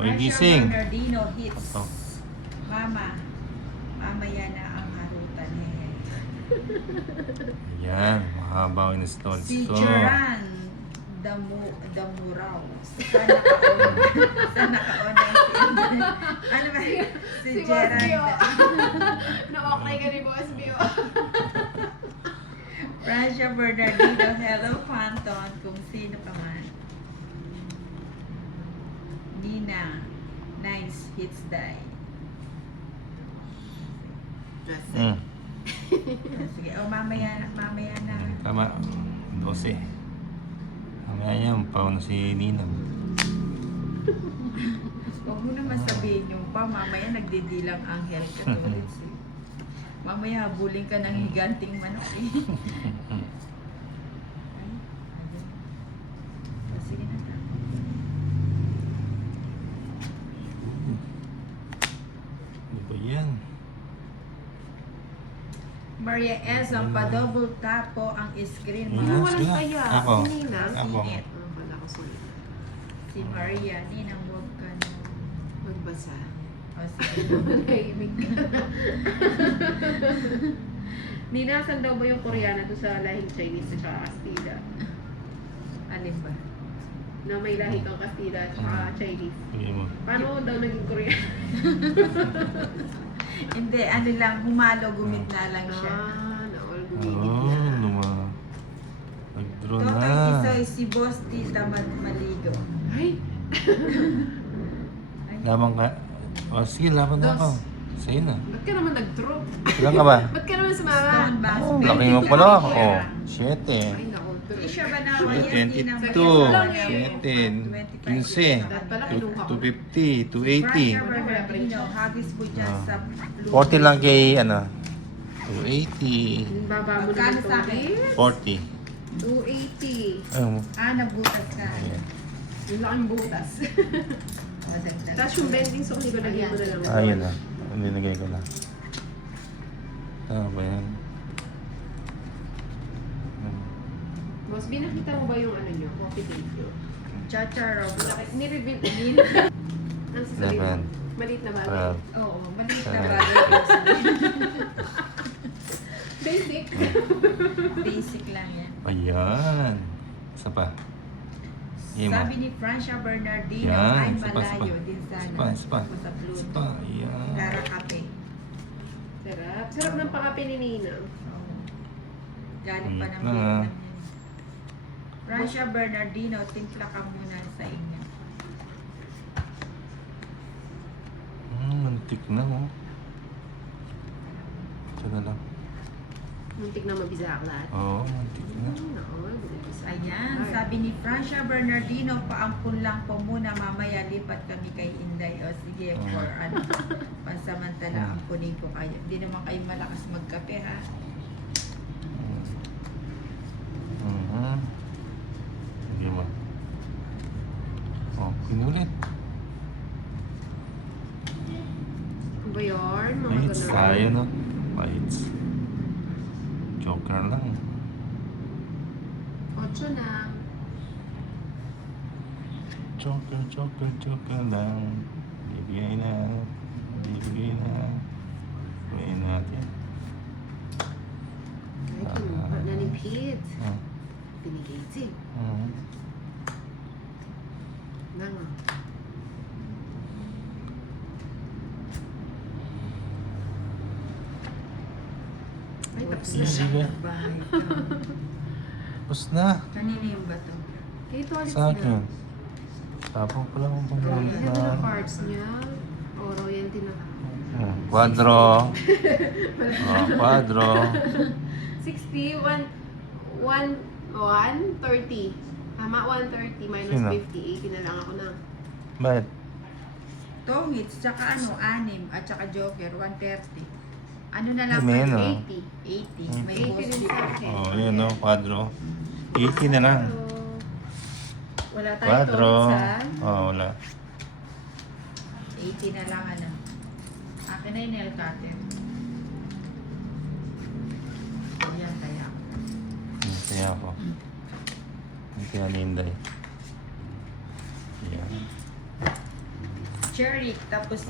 Okay, gising. Bernardino hits. Oh. Mama. Mamaya na ang harutan eh. Yan, mahaba ang install. Si So, Joran Damuraw. Sana ka-on. Sana ka-on na si ano ba? Si Si Boss Joran. Bio. Na-okay ka ni Boss Bio. Francia Bernardino. Hello, Phantom. Kung sino ka man. Nina. Nice hits die. mm, Sige. O, mamaya na. tama. 12. Mamaya yan, pauna si Ninang. Huwag mo naman sabihin yung pa, mamaya nagdidilang anghel ka ulit. Mamaya habulin ka ng higanting manok eh. Ay, ayun. O, sige na. Ano ba yan? Maria S. ang pa-double tap po ang screen Yes. mga Walang kaya. Ako. Nina. Ako. singit. Wala ko sulit. Si Maria, ninang huwag ka na. Magbasa. O, sige. Nahimik ka. Nina, saan daw ba yung Koreana to sa lahing Chinese at saka Kastila? Alin ba? Na may lahi kang Kastila at saka Chinese. Sige mo. Paano daw naging Koreana? Hindi, ano lang, humalo, gumit na lang siya. Na-all Oo, gumigit na. Nag-draw Totoy na. Tisoy, si Boss Tita Maligo. Ay! Ay, Laban ka. O, sige, laban na ako. Dos. Sa'yo na. Ba't ka naman nag-drop? Ilan ka ba? Ba't ka naman sumama? Stone Bass. Oh, laki mo pala. Oh, 7. Ay, naku. Hindi siya ba na yes, 22, ninang 7, 15, Dapat pala kinuha ko. 250, 280. Francia Bernardino, hagis po dyan Ah. sa 40 lang kay, 280, Yung baba mo Magkano naman sa akin? 40. 280. Ayun. nabutas ka. Ayan. Yung laking butas. Madagdag. Tapos yung bending sukli ko lagyan mo na lang. Ayun na. Ninagay ko na. Ano ba yan? Boss, binakita mo ba yung ano nyo? Coffee date nyo? Chacharo. Ni-reveal din. Ang sasabihin? Eleven. Maliit na bagay. 12. Oo, maliit na Ayan. bagay. Basic. Basic lang yan. Ayan. Isa pa. Ima. Sabi ni Francia Bernardino, Yan, ay isa pa, isa pa. malayo din sana. Isa pa, isa pa. Ako sa Isa Pluto. pa. Ayan. Karakape. Sarap. Sarap ng pakape ni Nina. Oo. Galing pa ng Ah. Vietnam yan. Francia Bernardino, timpla ka muna sa inyo. Mantik na mo. Ito na lang. Muntik na mabisaklat. Oo, mantik na. Oo, bumibisa. Ayan, sabi ni Francia Bernardino, paampun lang po muna, mamaya lipat kami kay Inday. O sige, for ano, pansamantala ampunin ko kayo. Hindi naman kayo malakas magkape ha. Sige mo. Oh, pinulit. Ano ba yun? Mga Lights ganun. tayo, no? Lights. Joker lang. 8 na. Joker lang. Bibigay na. Bibigay natin. Ay, kinuha na ni Pete. Ah, Binigay si. ah. Nang. Ay, tapos na siya. Sige. Bahay. Tapos na. Kanina yung bato. Kay Tolis Sa akin. Tapos pala kung pagkalit Ito na na. cards niya. O, royalty na. Quadro. Quadro. 60, 130. Tama, 130 minus Sino? 50. 80 na lang ako na. Bakit? Tongits, tsaka ano, 6, at tsaka Joker, 130. Ano na lang May ano? 80. 80. May 80 boss din dito. sa akin. Oh, yun no, quadro. 80 na lang. So, wala tayong Quadro. tolit sa... Oh, wala. 80 na lang ano. Akin na yung nail cutter. Ayan, kaya ako. Kaya ako. Kaya ni Inday. Yan. cherry, tapos